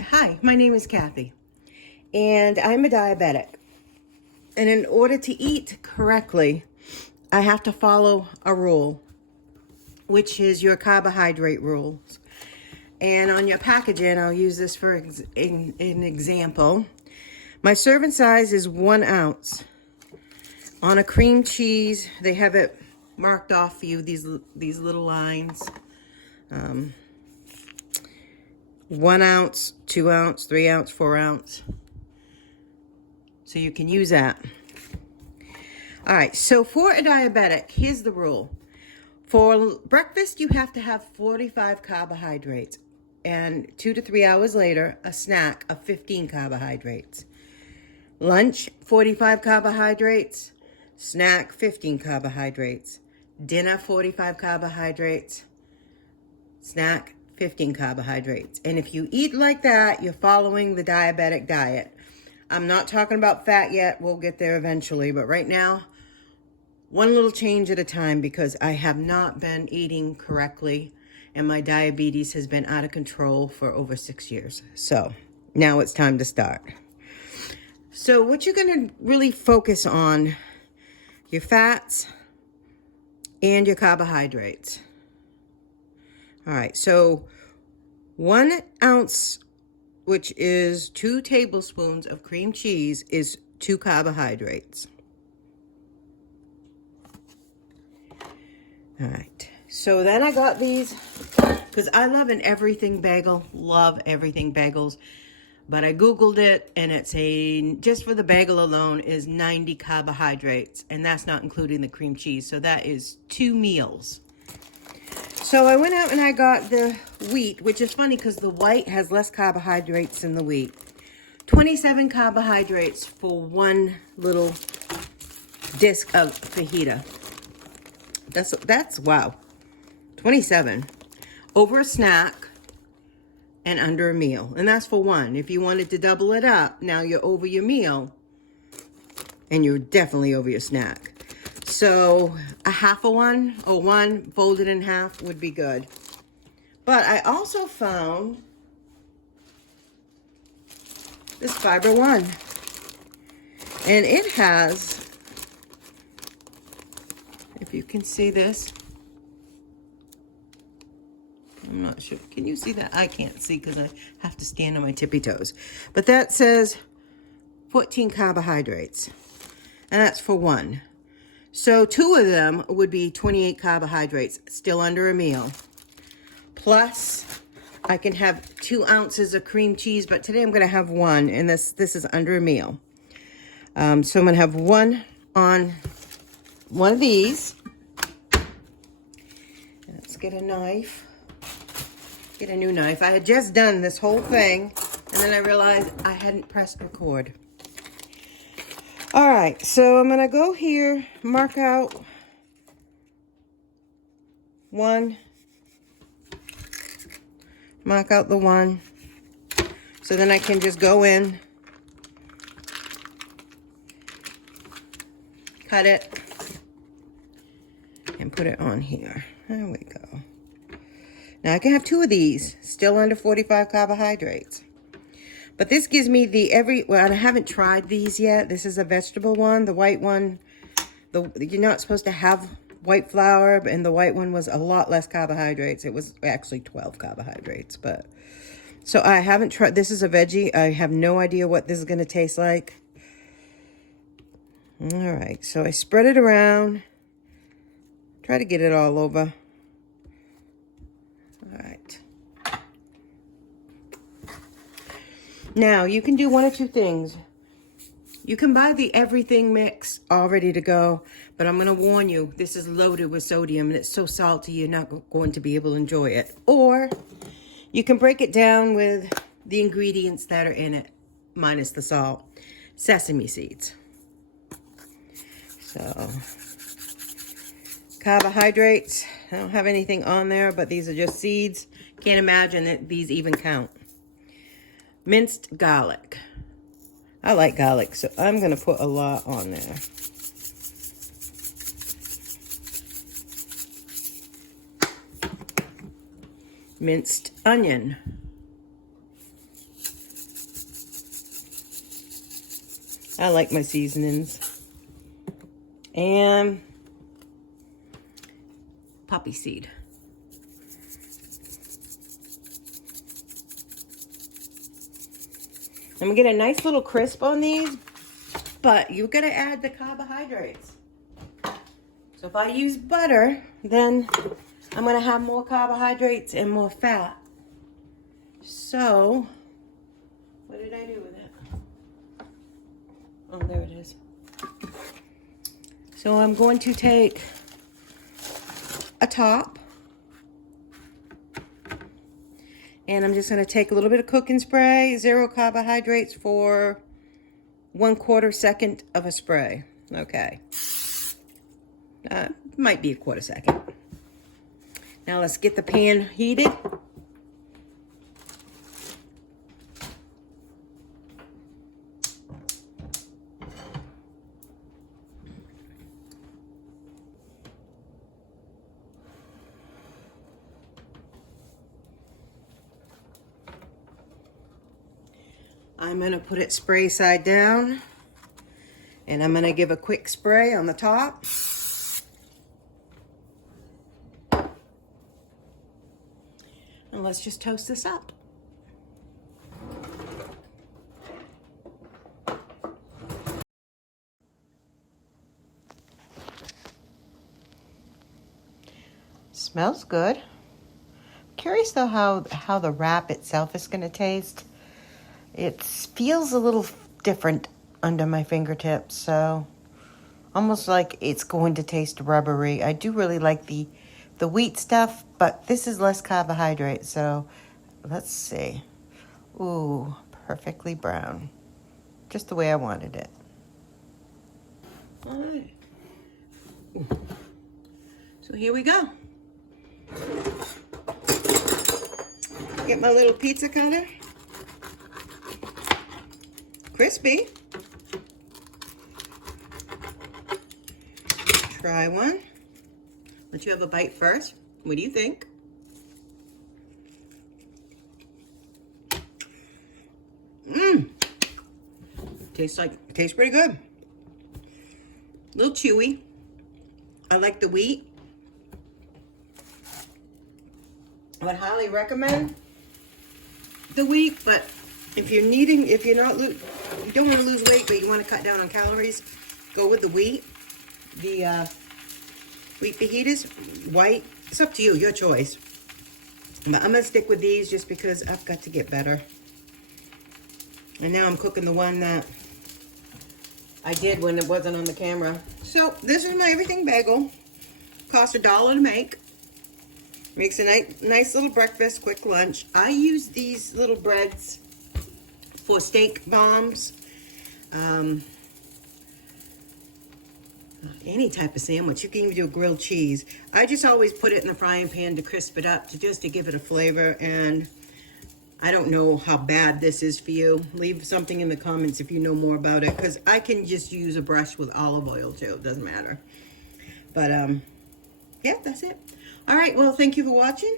Hi, my name is Kathy, and I'm a diabetic. And in order to eat correctly, I have to follow a rule, which is your carbohydrate rules. And on your packaging, I'll use this for an example. My serving size is 1 ounce. On a cream cheese, they have it marked off for you, these little lines. 1 ounce, 2 ounce, 3 ounce, 4 ounce. So you can use that. All right, so for a diabetic, here's the rule. For breakfast, you have to have 45 carbohydrates. And 2 to 3 hours later, a snack of 15 carbohydrates. Lunch, 45 carbohydrates. Snack, 15 carbohydrates. Dinner, 45 carbohydrates. Snack, 15 carbohydrates. And if you eat like that, you're following the diabetic diet. I'm not talking about fat yet. We'll get there eventually. But right now, one little change at a time, because I have not been eating correctly and my diabetes has been out of control for over 6 years. So now it's time to start. So what you're going to really focus on, your fats and your carbohydrates. All right, so 1 ounce, which is 2 tablespoons of cream cheese, is 2 carbohydrates. All right, so then I got these because I love an everything bagel, love everything bagels. But I Googled it, and it's just for the bagel alone is 90 carbohydrates, and that's not including the cream cheese. So that is 2 meals. So I went out and I got the wheat, which is funny because the white has less carbohydrates than the wheat. 27 carbohydrates for one little disc of fajita. That's wow. 27 over a snack and under a meal. And that's for one. If you wanted to double it up, now you're over your meal and you're definitely over your snack. So a half of one or one folded in half would be good. But I also found this Fiber One. And it has, if you can see this, I'm not sure. Can you see that? I can't see because I have to stand on my tippy toes. But that says 14 carbohydrates. And that's for one. So 2 of them would be 28 carbohydrates, still under a meal. Plus, I can have 2 ounces of cream cheese, but today I'm going to have 1, and this is under a meal. So I'm going to have 1 on one of these. Let's get a knife. Get a new knife. I had just done this whole thing, and then I realized I hadn't pressed record. All right, so I'm gonna go here, mark out 1, mark out the 1, so then I can just go in, cut it, and put it on here. There we go. Now I can have 2 of these, still under 45 carbohydrates. But this gives me well, I haven't tried these yet. This is a vegetable one. The white one, you're not supposed to have white flour, and the white one was a lot less carbohydrates. It was actually 12 carbohydrates. But so I haven't tried. This is a veggie. I have no idea what this is going to taste like. All right, so I spread it around. Try to get it all over. All right. Now, you can do one of 2 things. You can buy the everything mix all ready to go, but I'm going to warn you, this is loaded with sodium, and it's so salty you're not going to be able to enjoy it. Or you can break it down with the ingredients that are in it, minus the salt. Sesame seeds. So, carbohydrates, I don't have anything on there, but these are just seeds. Can't imagine that these even count. Minced garlic. I like garlic, so I'm going to put a lot on there. Minced onion. I like my seasonings. And poppy seed. I'm gonna get a nice little crisp on these, but you're gonna add the carbohydrates. So if I use butter, then I'm gonna have more carbohydrates and more fat. So, what did I do with it? Oh, there it is. So I'm going to take a top, and I'm just going to take a little bit of cooking spray, 0 carbohydrates for 1/4 second of a spray. Okay. Might be a 1/4 second. Now let's get the pan heated. I'm going to put it spray side down, and I'm going to give a quick spray on the top. And let's just toast this up. Smells good. Curious though how the wrap itself is going to taste. It feels a little different under my fingertips, so almost like it's going to taste rubbery. I do really like the wheat stuff, but this is less carbohydrate, so let's see. Ooh, perfectly brown. Just the way I wanted it. All right. So here we go. Get my little pizza cutter. Crispy. Try one. Let you have a bite first. What do you think? Tastes pretty good. A little chewy. I like the wheat. I would highly recommend the wheat, but if you don't want to lose weight, but you want to cut down on calories, go with the wheat. The wheat fajitas, white, it's up to you, your choice. But I'm going to stick with these just because I've got to get better. And now I'm cooking the one that I did when it wasn't on the camera. So this is my everything bagel. Cost $1 to make. Makes a nice little breakfast, quick lunch. I use these little breads for steak bombs. Any type of sandwich. You can even do a grilled cheese. I just always put it in the frying pan to crisp it up, just to give it a flavor. And I don't know how bad this is for you. Leave something in the comments if you know more about it, because I can just use a brush with olive oil too. It doesn't matter. But yeah, that's it. All right, well, thank you for watching.